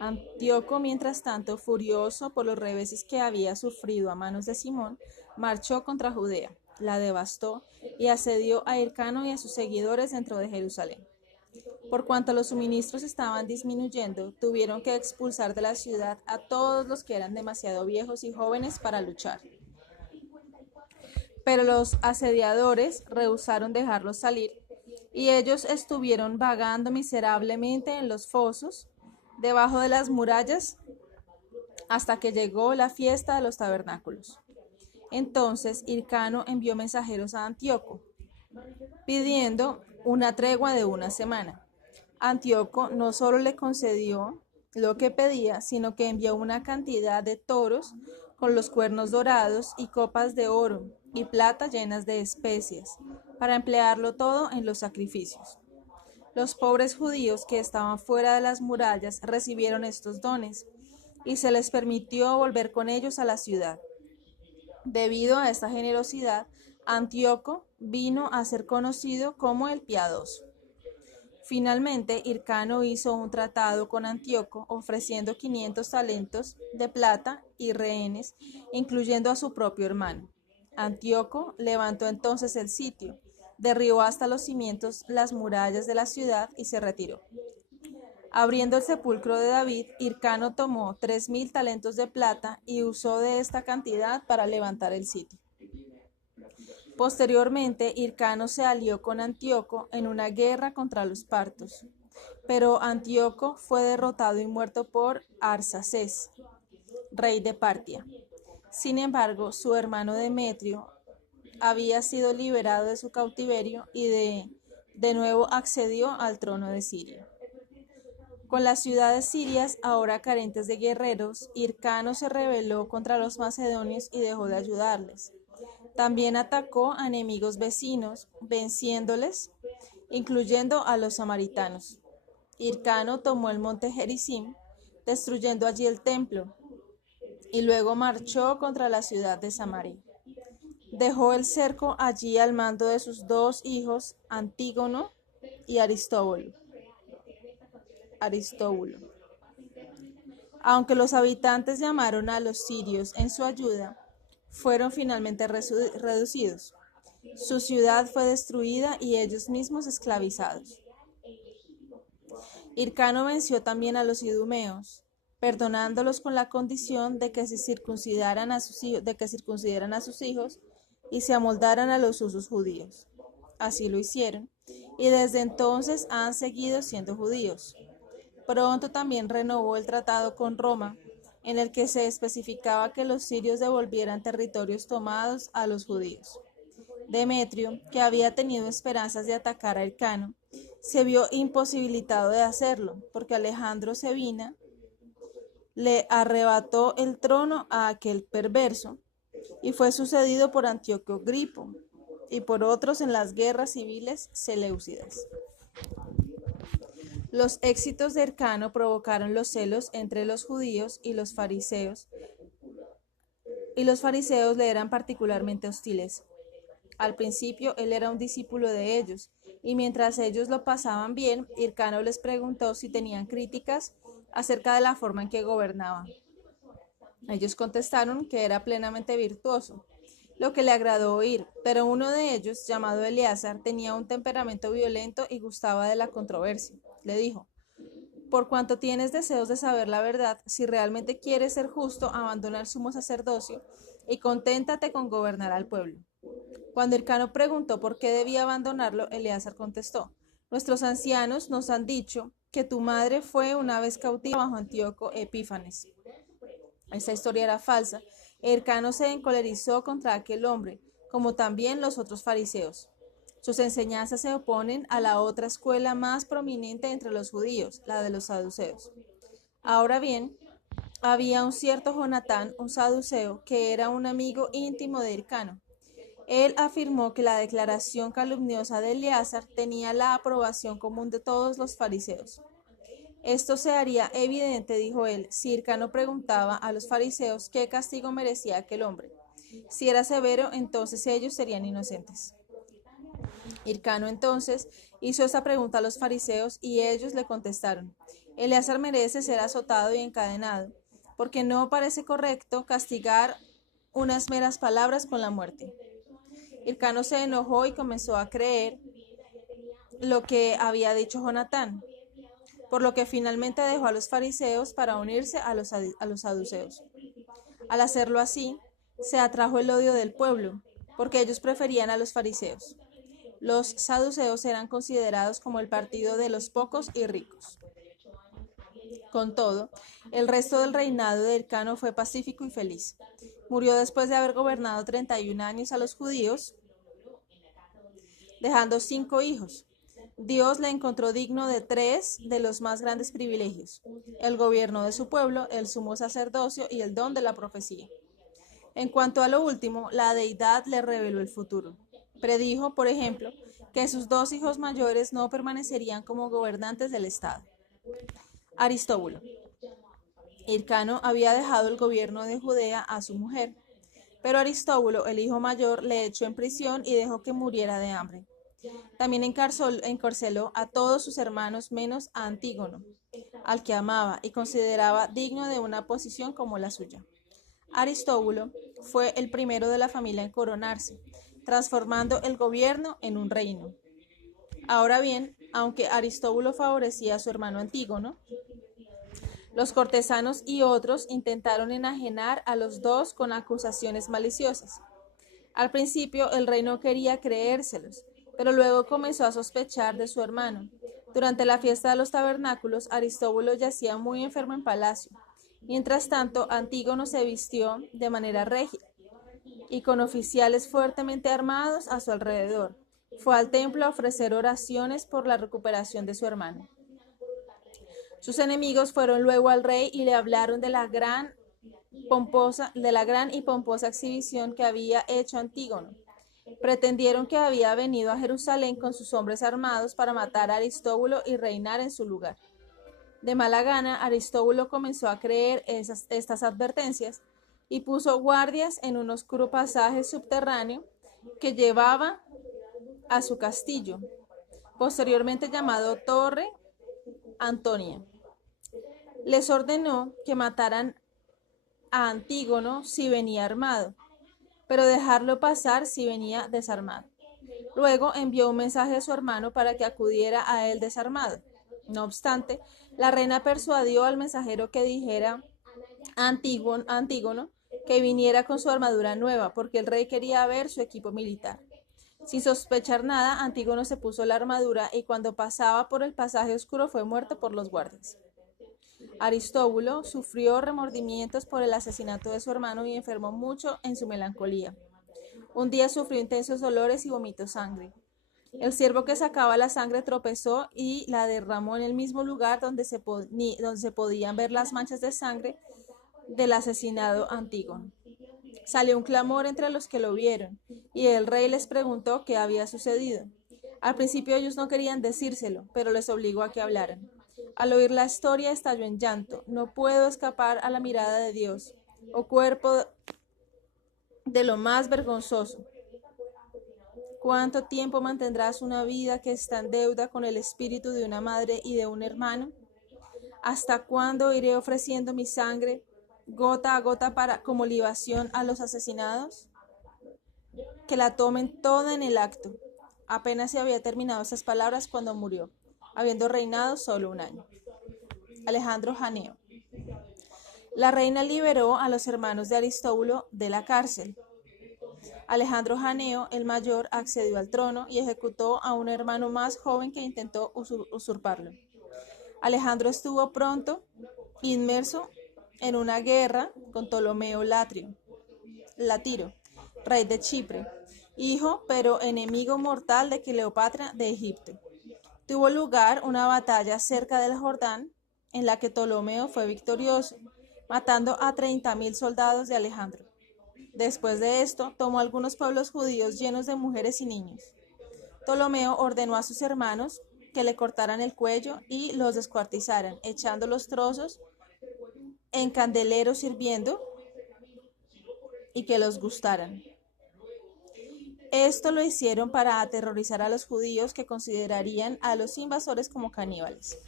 Antíoco, mientras tanto, furioso por los reveses que había sufrido a manos de Simón, marchó contra Judea, la devastó y asedió a Hircano y a sus seguidores dentro de Jerusalén. Por cuanto los suministros estaban disminuyendo, tuvieron que expulsar de la ciudad a todos los que eran demasiado viejos y jóvenes para luchar. Pero los asediadores rehusaron dejarlos salir, y ellos estuvieron vagando miserablemente en los fosos, debajo de las murallas, hasta que llegó la fiesta de los tabernáculos. Entonces Hircano envió mensajeros a Antíoco, pidiendo una tregua de una semana. Antíoco no solo le concedió lo que pedía, sino que envió una cantidad de toros con los cuernos dorados y copas de oro y plata llenas de especias, para emplearlo todo en los sacrificios. Los pobres judíos que estaban fuera de las murallas recibieron estos dones, y se les permitió volver con ellos a la ciudad. Debido a esta generosidad, Antíoco vino a ser conocido como el Piadoso. Finalmente, Hircano hizo un tratado con Antíoco, ofreciendo 500 talentos de plata y rehenes, incluyendo a su propio hermano. Antíoco levantó entonces el sitio, derribó hasta los cimientos las murallas de la ciudad y se retiró. Abriendo el sepulcro de David, Hircano tomó 3.000 talentos de plata y usó de esta cantidad para levantar el sitio. Posteriormente, Hircano se alió con Antíoco en una guerra contra los partos, pero Antíoco fue derrotado y muerto por Arsaces, rey de Partia. Sin embargo, su hermano Demetrio había sido liberado de su cautiverio y de nuevo accedió al trono de Siria. Con las ciudades sirias ahora carentes de guerreros, Hircano se rebeló contra los macedonios y dejó de ayudarles. También atacó a enemigos vecinos, venciéndoles, incluyendo a los samaritanos. Hircano tomó el monte Gerizim, destruyendo allí el templo, y luego marchó contra la ciudad de Samaria. Dejó el cerco allí al mando de sus dos hijos, Antígono y Aristóbulo. Aunque los habitantes llamaron a los sirios en su ayuda, fueron finalmente reducidos. Su ciudad fue destruida y ellos mismos esclavizados. Hircano venció también a los idumeos, perdonándolos con la condición de que circuncidaran a sus hijos y se amoldaran a los usos judíos. Así lo hicieron, y desde entonces han seguido siendo judíos. Pronto también renovó el tratado con Roma, en el que se especificaba que los sirios devolvieran territorios tomados a los judíos. Demetrio, que había tenido esperanzas de atacar a Hircano, se vio imposibilitado de hacerlo, porque Alejandro Sevina le arrebató el trono a aquel perverso, y fue sucedido por Antíoco Gripo y por otros en las guerras civiles seleucidas. Los éxitos de Hircano provocaron los celos entre los judíos y los fariseos le eran particularmente hostiles. Al principio él era un discípulo de ellos, y mientras ellos lo pasaban bien, Hircano les preguntó si tenían críticas acerca de la forma en que gobernaba. Ellos contestaron que era plenamente virtuoso, lo que le agradó oír, pero uno de ellos, llamado Eleazar, tenía un temperamento violento y gustaba de la controversia. Le dijo: por cuanto tienes deseos de saber la verdad, si realmente quieres ser justo, abandona el sumo sacerdocio y conténtate con gobernar al pueblo. Cuando Hircano preguntó por qué debía abandonarlo, Eleazar contestó: nuestros ancianos nos han dicho que tu madre fue una vez cautiva bajo Antíoco Epífanes. Esta historia era falsa. Hircano se encolerizó contra aquel hombre, como también los otros fariseos. Sus enseñanzas se oponen a la otra escuela más prominente entre los judíos, la de los saduceos. Ahora bien, había un cierto Jonatán, un saduceo, que era un amigo íntimo de Hircano. Él afirmó que la declaración calumniosa de Eleazar tenía la aprobación común de todos los fariseos. Esto se haría evidente, dijo él, si Hircano preguntaba a los fariseos qué castigo merecía aquel hombre. Si era severo, entonces ellos serían inocentes. Hircano entonces hizo esta pregunta a los fariseos y ellos le contestaron: Eleazar merece ser azotado y encadenado, porque no parece correcto castigar unas meras palabras con la muerte. Hircano se enojó y comenzó a creer lo que había dicho Jonatán, por lo que finalmente dejó a los fariseos para unirse a los saduceos. Al hacerlo así, se atrajo el odio del pueblo, porque ellos preferían a los fariseos. Los saduceos eran considerados como el partido de los pocos y ricos. Con todo, el resto del reinado de Hircano fue pacífico y feliz. Murió después de haber gobernado 31 años a los judíos, dejando 5 hijos. Dios le encontró digno de 3 de los más grandes privilegios: el gobierno de su pueblo, el sumo sacerdocio y el don de la profecía. En cuanto a lo último, la deidad le reveló el futuro. Predijo, por ejemplo, que sus 2 hijos mayores no permanecerían como gobernantes del Estado. Aristóbulo. Hircano había dejado el gobierno de Judea a su mujer, pero Aristóbulo, el hijo mayor, le echó en prisión y dejó que muriera de hambre. También encarceló a todos sus hermanos menos a Antígono, al que amaba y consideraba digno de una posición como la suya. Aristóbulo fue el primero de la familia en coronarse, transformando el gobierno en un reino. Ahora bien, aunque Aristóbulo favorecía a su hermano Antígono, los cortesanos y otros intentaron enajenar a los dos con acusaciones maliciosas. Al principio el rey no quería creérselos, pero luego comenzó a sospechar de su hermano. Durante la fiesta de los tabernáculos, Aristóbulo yacía muy enfermo en palacio. Mientras tanto, Antígono se vistió de manera regia y con oficiales fuertemente armados a su alrededor. Fue al templo a ofrecer oraciones por la recuperación de su hermano. Sus enemigos fueron luego al rey y le hablaron de la gran y pomposa exhibición que había hecho Antígono. Pretendieron que había venido a Jerusalén con sus hombres armados para matar a Aristóbulo y reinar en su lugar. De mala gana, Aristóbulo comenzó a creer estas advertencias y puso guardias en un oscuro pasaje subterráneo que llevaba a su castillo, posteriormente llamado Torre Antonia. Les ordenó que mataran a Antígono si venía armado, pero dejarlo pasar si venía desarmado. Luego envió un mensaje a su hermano para que acudiera a él desarmado. No obstante, la reina persuadió al mensajero que dijera a Antígono que viniera con su armadura nueva, porque el rey quería ver su equipo militar. Sin sospechar nada, Antígono se puso la armadura y cuando pasaba por el pasaje oscuro fue muerto por los guardias. Aristóbulo sufrió remordimientos por el asesinato de su hermano y enfermó mucho en su melancolía. Un día sufrió intensos dolores y vomitó sangre. El siervo que sacaba la sangre tropezó y la derramó en el mismo lugar donde se podían ver las manchas de sangre del asesinado Antígono. Salió un clamor entre los que lo vieron, y el rey les preguntó qué había sucedido. Al principio ellos no querían decírselo, pero les obligó a que hablaran. Al oír la historia estalló en llanto. No puedo escapar a la mirada de Dios, oh cuerpo de lo más vergonzoso. ¿Cuánto tiempo mantendrás una vida que está en deuda con el espíritu de una madre y de un hermano? ¿Hasta cuándo iré ofreciendo mi sangre gota a gota como libación a los asesinados? Que la tomen toda en el acto. Apenas se había terminado esas palabras cuando murió, habiendo reinado solo 1 año. Alejandro Janeo. La reina liberó a los hermanos de Aristóbulo de la cárcel. Alejandro Janeo, el mayor, accedió al trono y ejecutó a un hermano más joven que intentó usurparlo. Alejandro estuvo pronto inmerso en una guerra con Ptolomeo Latiro, rey de Chipre, hijo pero enemigo mortal de Cleopatra de Egipto. Tuvo lugar una batalla cerca del Jordán en la que Ptolomeo fue victorioso, matando a 30.000 soldados de Alejandro. Después de esto, tomó algunos pueblos judíos llenos de mujeres y niños. Ptolomeo ordenó a sus hermanos que le cortaran el cuello y los descuartizaran, echando los trozos en candeleros hirviendo y que los gustaran. Esto lo hicieron para aterrorizar a los judíos, que considerarían a los invasores como caníbales.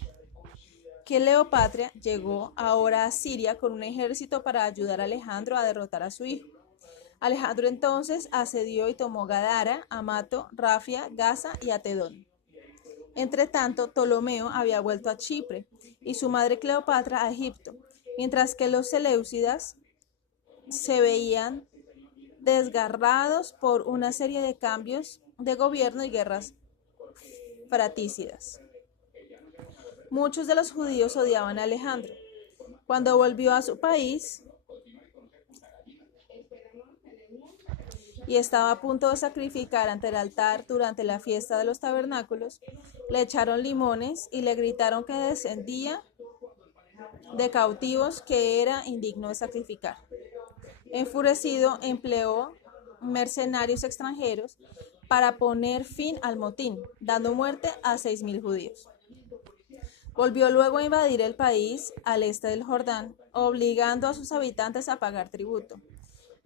Cleopatra llegó ahora a Siria con un ejército para ayudar a Alejandro a derrotar a su hijo. Alejandro entonces asedió y tomó Gadara, Amato, Rafia, Gaza y Atedón. Entretanto, Ptolomeo había vuelto a Chipre y su madre Cleopatra a Egipto, mientras que los seleucidas se veían desgarrados por una serie de cambios de gobierno y guerras fratricidas. Muchos de los judíos odiaban a Alejandro. Cuando volvió a su país y estaba a punto de sacrificar ante el altar durante la fiesta de los tabernáculos, le echaron limones y le gritaron que descendía de cautivos que era indigno de sacrificar. Enfurecido, empleó mercenarios extranjeros para poner fin al motín, dando muerte a 6.000 judíos. Volvió luego a invadir el país al este del Jordán, obligando a sus habitantes a pagar tributo.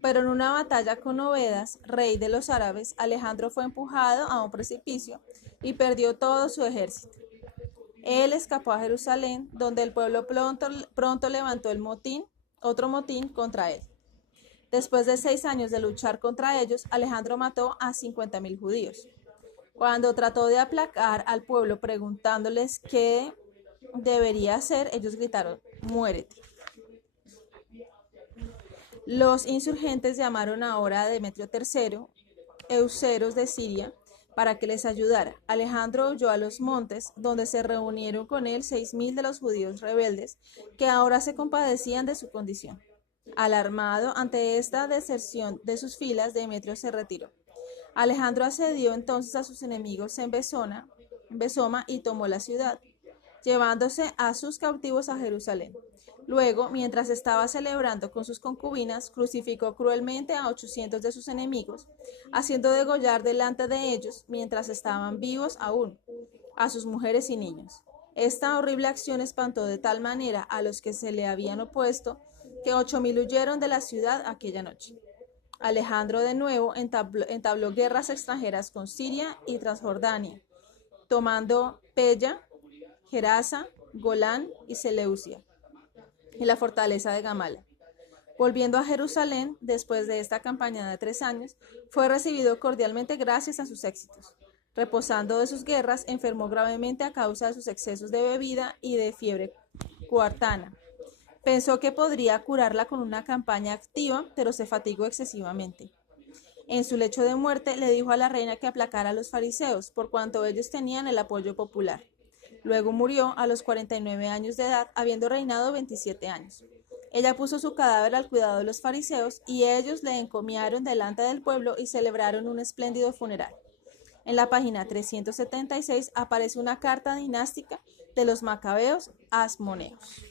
Pero en una batalla con Obedas, rey de los árabes, Alejandro fue empujado a un precipicio y perdió todo su ejército. Él escapó a Jerusalén, donde el pueblo pronto levantó otro motín contra él. Después de 6 años de luchar contra ellos, Alejandro mató a 50.000 judíos. Cuando trató de aplacar al pueblo preguntándoles qué debería hacer, ellos gritaron: «Muérete». Los insurgentes llamaron ahora a Demetrio III, euceros de Siria, para que les ayudara. Alejandro huyó a los montes, donde se reunieron con él 6.000 de los judíos rebeldes, que ahora se compadecían de su condición. Alarmado ante esta deserción de sus filas, Demetrio se retiró. Alejandro asedió entonces a sus enemigos en Besoma y tomó la ciudad, llevándose a sus cautivos a Jerusalén. Luego, mientras estaba celebrando con sus concubinas, crucificó cruelmente a 800 de sus enemigos, haciendo degollar delante de ellos, mientras estaban vivos aún, a sus mujeres y niños. Esta horrible acción espantó de tal manera a los que se le habían opuesto que 8.000 huyeron de la ciudad aquella noche. Alejandro de nuevo entabló guerras extranjeras con Siria y Transjordania, tomando Pella, Gerasa, Golán y Seleucia, y la fortaleza de Gamala. Volviendo a Jerusalén, después de esta campaña de 3 años, fue recibido cordialmente gracias a sus éxitos. Reposando de sus guerras, enfermó gravemente a causa de sus excesos de bebida y de fiebre cuartana. Pensó que podría curarla con una campaña activa, pero se fatigó excesivamente. En su lecho de muerte le dijo a la reina que aplacara a los fariseos, por cuanto ellos tenían el apoyo popular. Luego murió a los 49 años de edad, habiendo reinado 27 años. Ella puso su cadáver al cuidado de los fariseos y ellos le encomiaron delante del pueblo y celebraron un espléndido funeral. En la página 376 aparece una carta dinástica de los macabeos asmoneos.